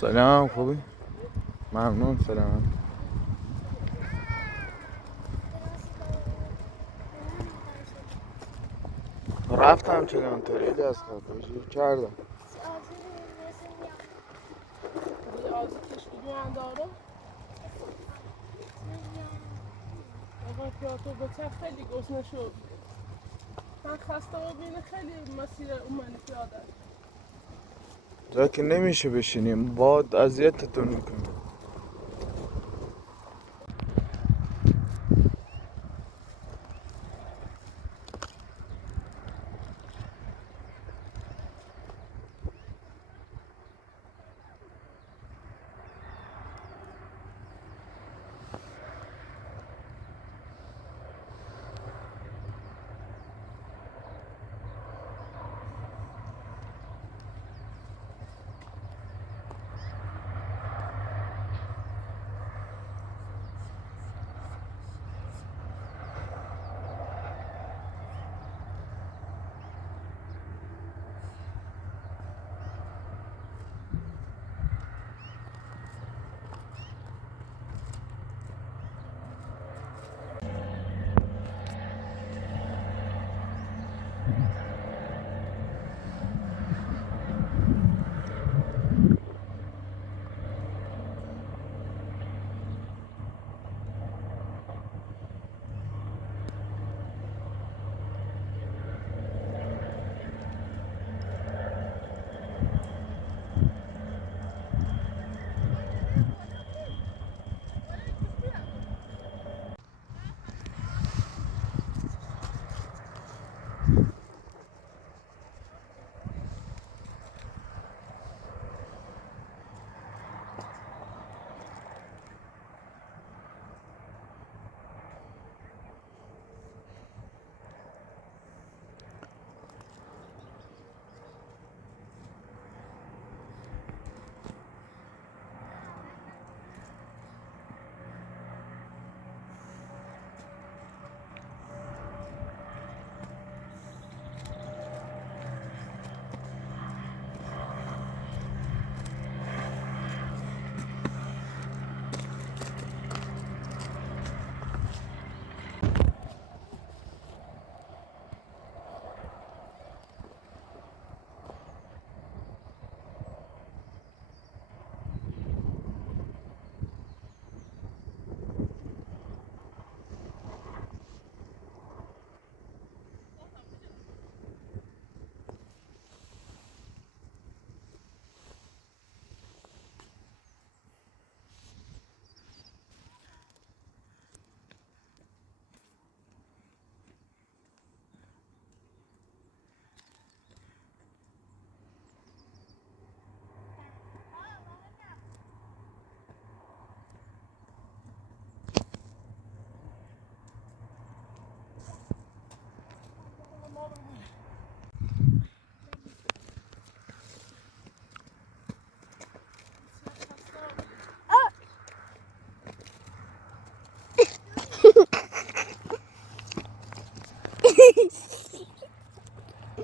سلام خوبی؟ ممنون سلام. رفتم کلانتری خیلی از خیلی کردم. Ağzı keşke doğru. آقا تئاتر با چه خیلی گشنه شد. من خسته و بینه خیلی مسیر اومنی پیاده. جا که نمیشه بشینیم باد اذیتتون میکنه.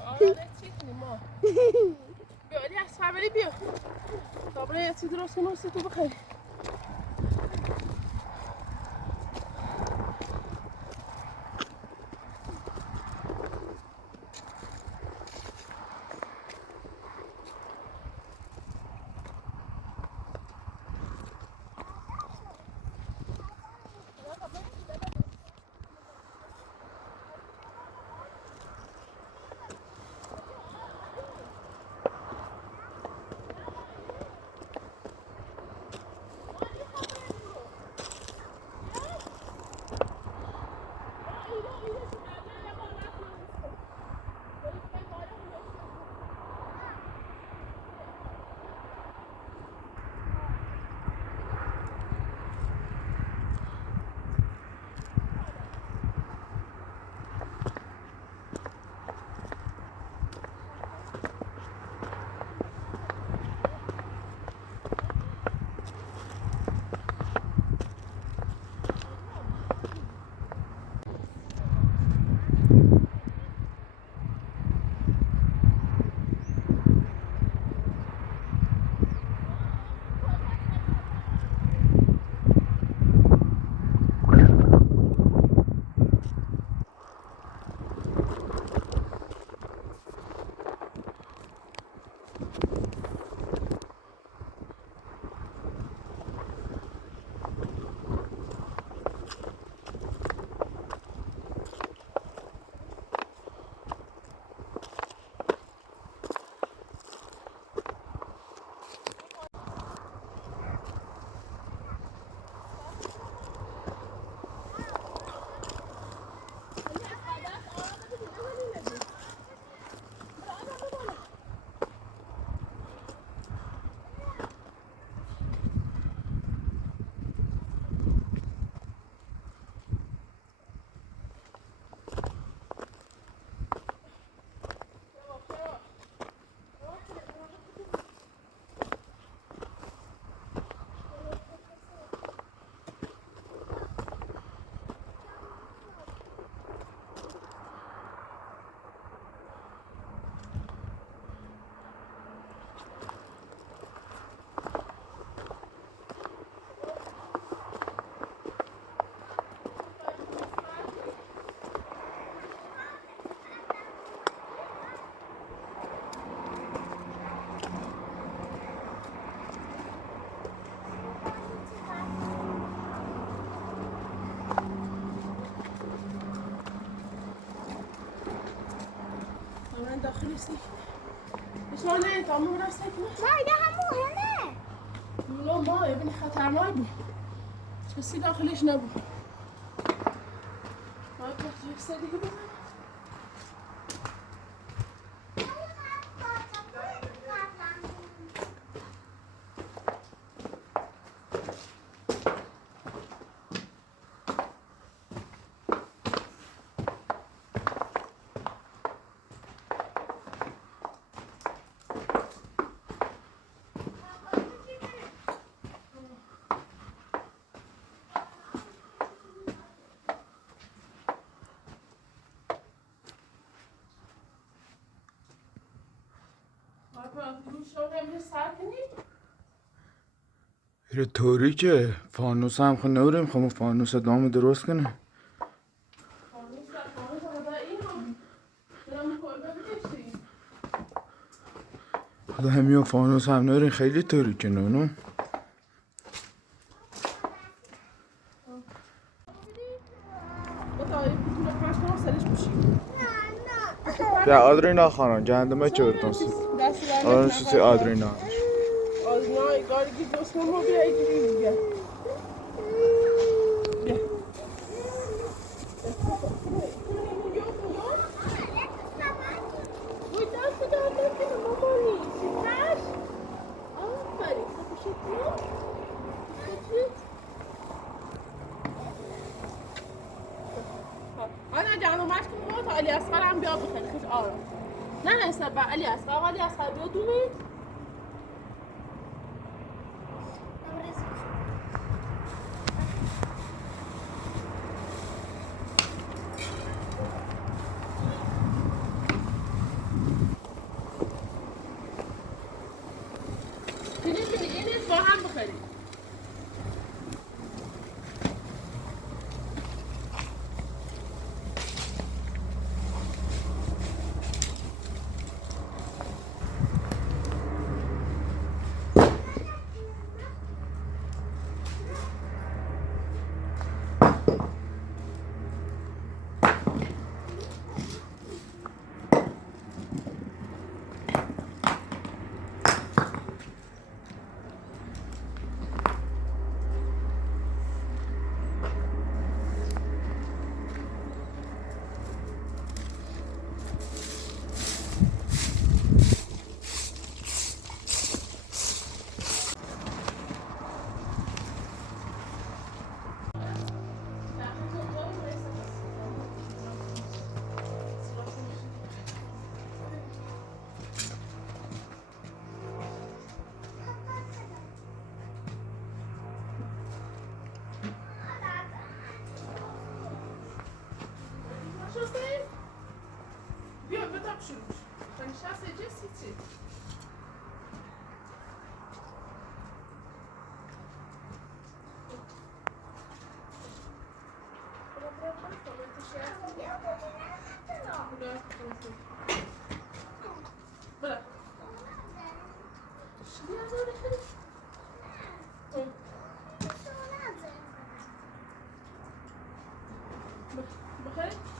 آره چیکنی ما. بیاری از خبری بیا. دابره یه چی درست کنم سی تو بخیر. من داخلی سیک اشانه تمام رفت سکنه ما ایده هم مهمه مولا ما ابن خطرناک بود کسی داخلش نبود باید وقتی یک دیگه بزنم ایره تاریکه فانوس هم خود نوریم خب فانوس دامو درست کنه خدا همین فانوس هم نوریم خیلی تاریکه نونو بیا آدرینا خانم جهندمه چورتون آدرینا سوسی آدرینا آدرینا گارگی دوست ما بیا ایگیری بیا بیا وای دست درد نکنه مامانی سیتش آفرین خوشت میاد آنا جان اومد که ما تا علی اصغر هم بیا بخیر خیلی آرام نه نه سبا علی اصغر بیا دومید اینت با هم بخرید بیا بتاب شروع نشسته جسی چی بخیر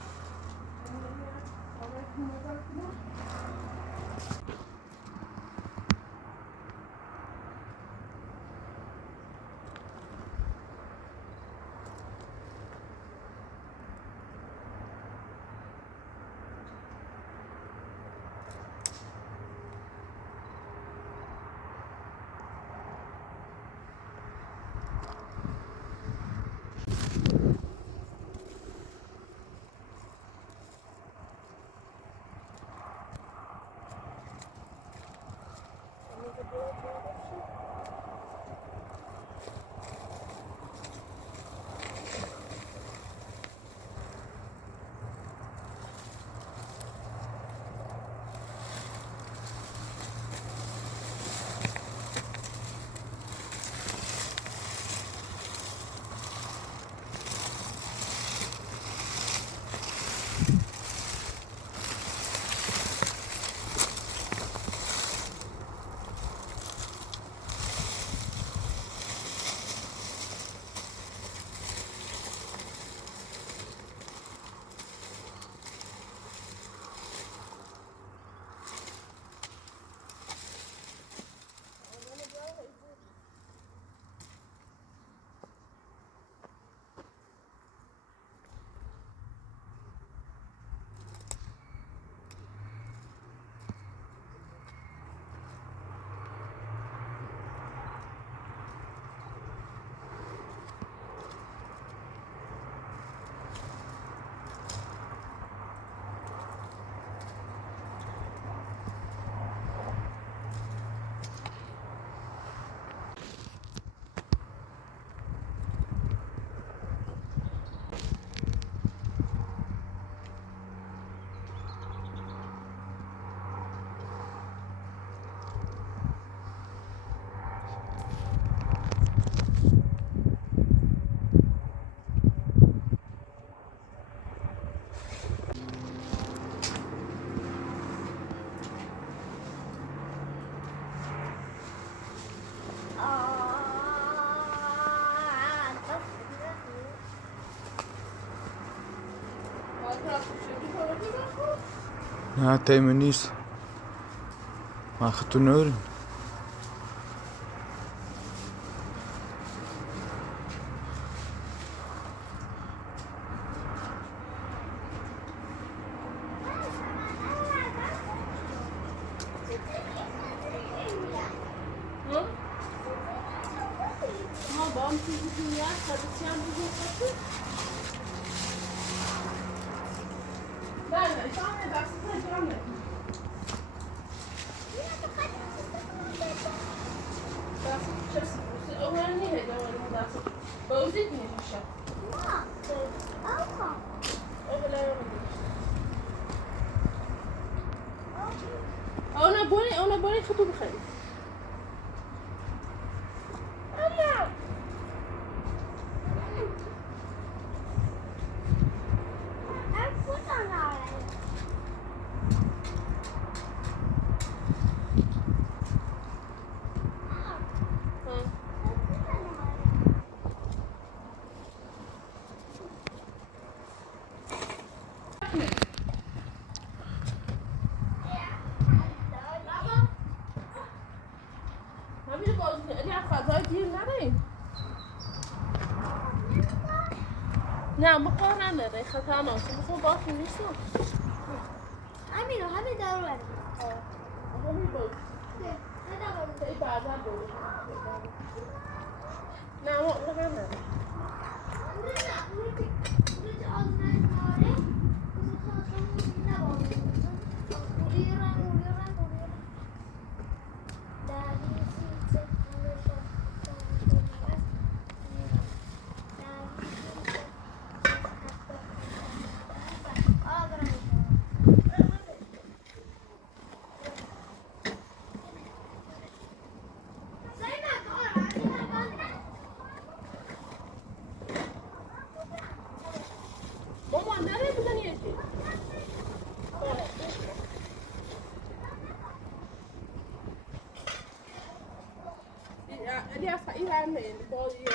نه تیم نیست. من خطور نداریم. ما با هم چیزی که میاد خداچی هم بگیم خطور بله شامه دست جامعه دست چسی بوسی اومن نیه دواریم دست بوزید میشه اونا باری خطور بخرید همین بازی اگه فضای گیر نداریم نه مقار نداره خطر ناست بخون باقی نیستم همین دارو بریم همین بازی ای بعدا بود نه مقار نداره ماما نره بزنی یکی الی اصلا این همه بازی یه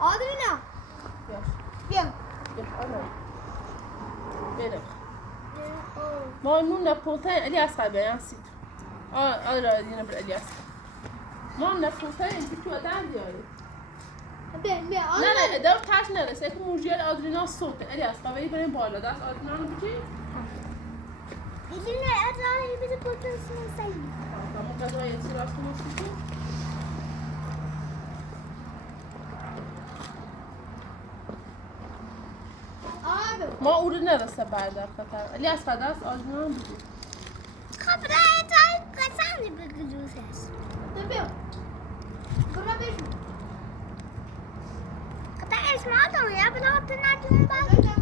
آدرینا بیا مایمون نپوتن الی اصلا بیان سید آره دینا بر الی اصلا ما نپوتن که تو آدم دیاری بیا نه دور تاش نرسه که موجیل آدرینا صوت الی اصلا ولی بریم بالا دست آدرینا رو بگی دیگه نه ادرایی بیده پوتنسیون سایی ما قضا یه سی راست موسیقی ما او رو نرسه بردار خطر الی اصلا دست آدرینا رو بگی خب رای تای قسمی بگذوز هست بیا برا بشو قطع اسمها دارو یا بلا تو ندون باز بیرو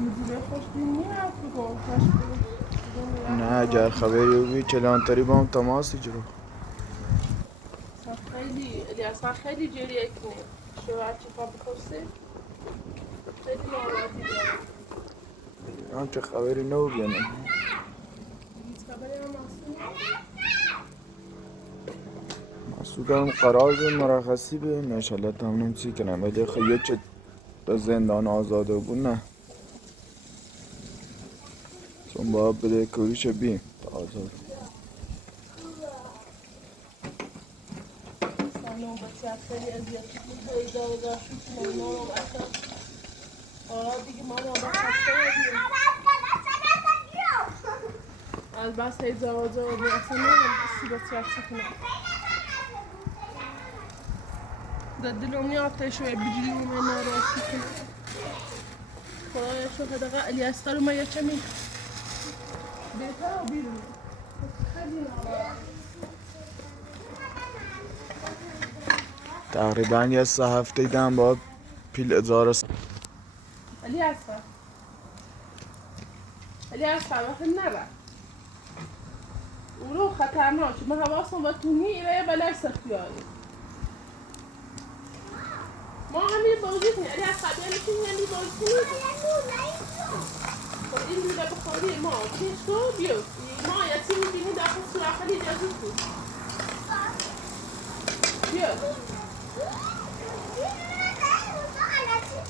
مدیره خوش دینی حرف بگو خوش بگو اگر خبری بی کلانتری با هم تماس جرو خیلی اصلا خیلی جریه کنه شو هرچی پا بخواسته خیلی ناراحتی دارم هم چه خبری نو بیانه هیچ خبری هم مسعودم قرار به مرخصی به انشالله تمنم چی کنم ولی خیلی چه تا زندان آزاده بود نه چون باید بده کوریش بیم تا آزاد نوبتی از خیلی اذیتی بود خیلی داره شد نارم اصلا آره دیگه ما رو خسته بودیم از بس هی جا اصلا نارم بسی با چیزی کنم در دلم نیافته شوی بجلی من ناراحتی کنم خدایا شو حداقل الیاس رو ما یه چمی بهتر و بیرون خیلی ناراحت تقریبا یه 3 هفته دیدم با پیل ازار الیاس وقت نره اونو خطرناک ما حواسم و تو میره بلای سختیاری ما همین بازی کنیم الیاس قبیه میتونیم همین بازی کنیم خب این میده بخوری ما پیش تو بیو ما یه چی میبینی داخل سراخلی اجازه کن بیو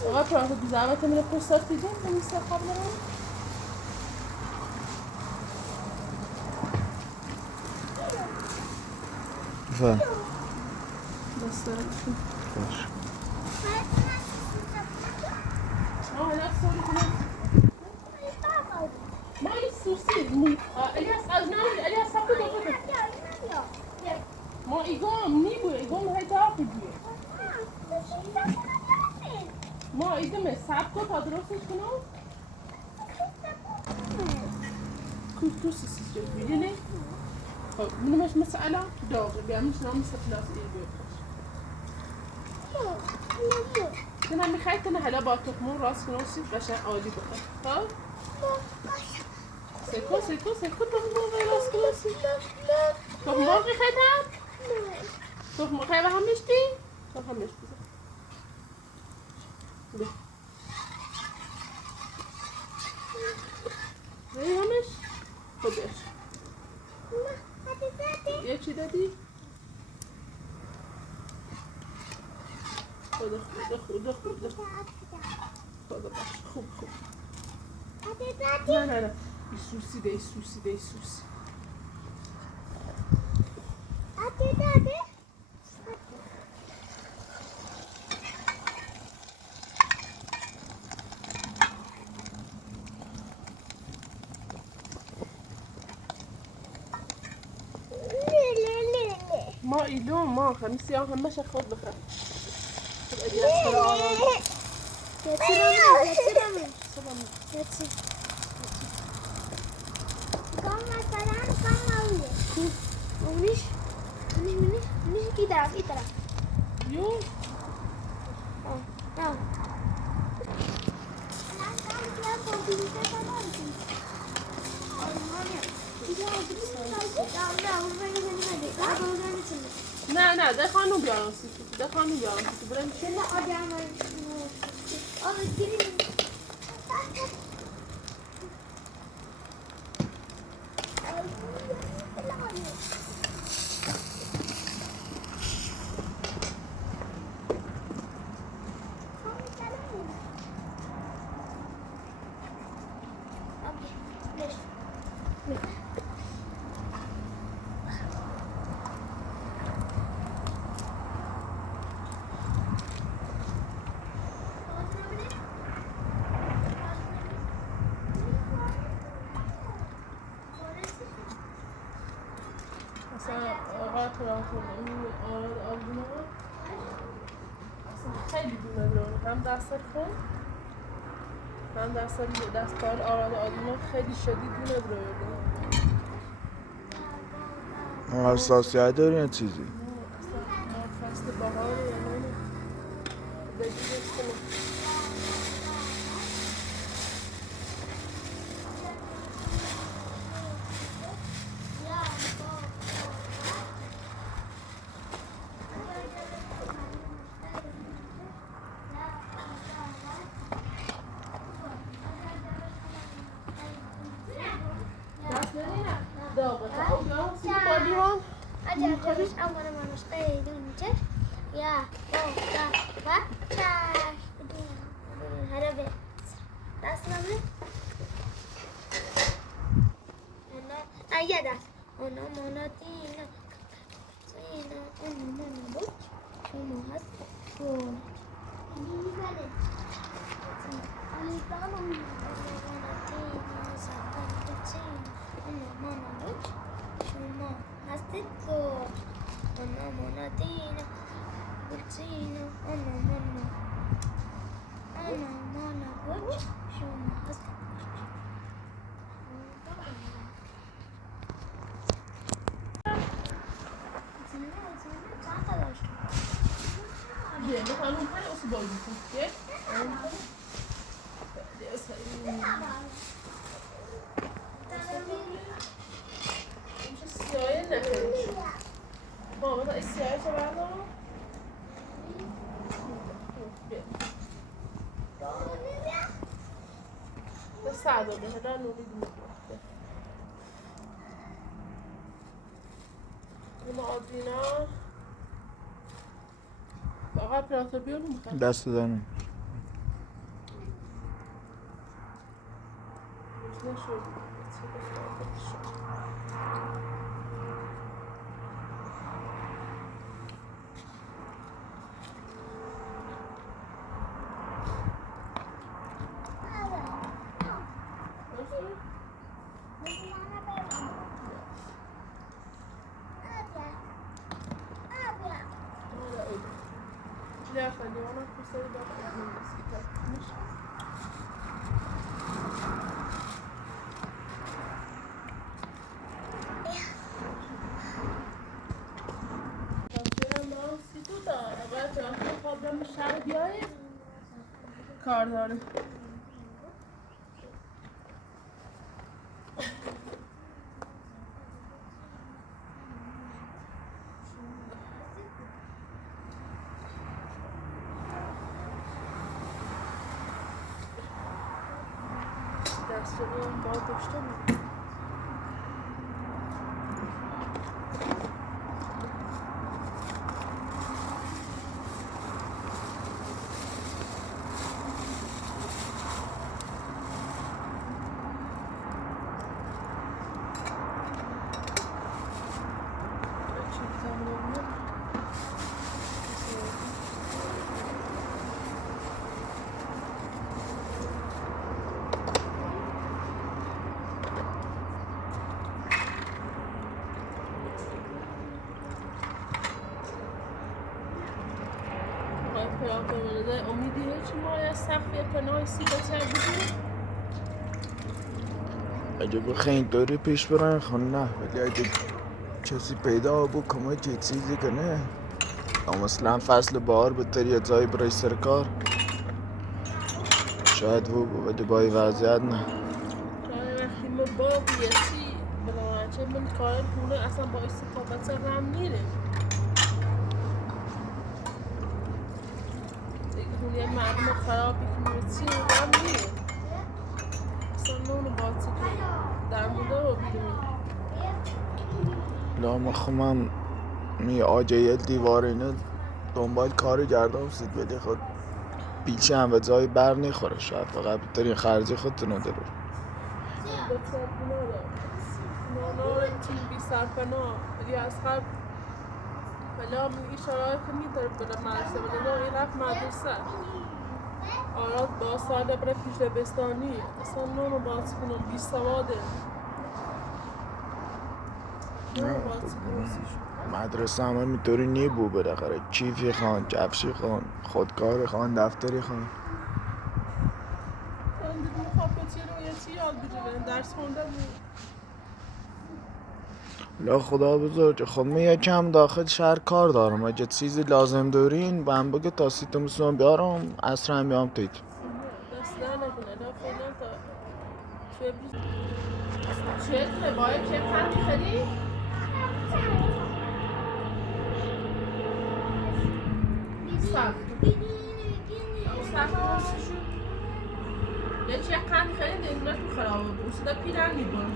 آقا پراسه بیزاوت میره پستات دیدیم نمیسته قبل رو فهم دسته باش الیاس سوری کنم ما این سوسی الیاس از نمی الیاس سبت دوباره ما ایگام نیبو ایگام های داخل بیه ما ایدمه سبت تا درستش کنم کوس سیستم بیدینه خب منمش مسألة داغ بيعملش نوم مثل انا میخواید انا هلا با تخمون راست کنوسی قشنگ عالی بخواد ها سکو تخمون راست کنوسی تخمون میخواید هم تخمون خیلی هم میشتی تخمون میشتی نه همش خودش یه چی دادی؟ خدا باش خوب نه ایسوسی ده ما ایلون ما خمیسی ها همه خود بخواه نه ده خانم بیارم برم شما آدم خیلی دونه هم دست خون هم دستار آراد آدم خیلی شدید دونه برو حساسیت داری یا چیزی؟ اصلا فصل بهاره یا نه بگیرش کنم اصلا نه داغه تا اونجا سی بالیران اجل جلوش اول منش قیدون چه یا با چش هره به دست نمونه یه دست اونا مونا دینا دینا اونا مونا بود شما هست بود شما هستید گفت اونا مونا دینا بچینو اونا مونا بود شما هستید Bien, deja un par o su bolso, ¿qué? سیاه نخیش مثلا این سیاه چه بردارم؟ به سعدا به هدر نوری دیگه این آدینا آقا پراتر بیارو میخوام دست دارم نشد Ya salió una cosa de la شهر بیایه کار داره دستوری هم باید داشته بود امیدی هیچ ماه سختی پناه سیبت بودی؟ اگه بخواه اینطوری پیش برن خب نه ولی اگه کسی پیدا بکنه که چیزی کنه مثلا فصل بهار بهتر یه جایی برای سر کار شاید ولی با این وضعیت نه وقتی ما باقیتی بنابراین من کار خونه اصلا با استفاده رم میره یه مردم خرابی که میرسی رم میره اصلا نونو باید که در مورد رو بیدونی لا ما خب می آجایل دیوار اینه دنبال کاری گردم سید ولی خود پیچه هم به جای بر نخوره شاید فقط بهترین خرجی خودتون رو داره نانا تیم بی سرپناه ولی از قبل ولی میگه شرایط میداره بره مدرسه ولی نه این رفت مدرسه آراد با ساله بره پیش لبستانی اصلا نونو باز کنم بی سواده مدرسه همه میطوری نیبو بالاخره کیفی خوان کفشی خوان خودکار خوان دفتری خوان درس خونده بود لا خدا بزرگ خب من یکم داخل شهر کار دارم اگه چیزی لازم دارین با هم بگه تا سیتم سون بیارم عصر هم بیام تید دست در نکنه لا فعلا تا چه کنه باید که پند میخری؟ سخت سخت هستشون یه چه قند خیلی دیگه تو خرابه بود سیده پیرن میبارم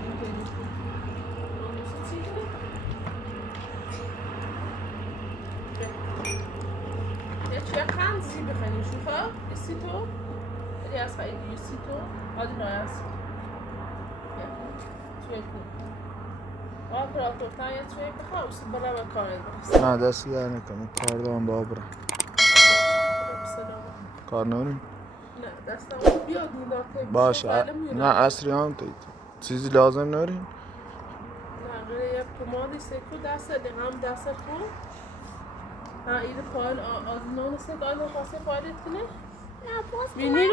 بخوایی شوخه اسی تو ولی از خیلی اسی تو آدی نایست توی کن آپراتورتان یه توی بخواه اسی بلا و کارت برست نه دستی در نکنم کار دارم با برم کار ناریم نه دستم بیاد میداد باشه نه اصری هم تایید چیزی لازم ناریم نه غیر یه پومادی سکو دست هم دست خون ها ایده پایل آزنون سک آزنون خواسته پایلت کنه نه پاس بینی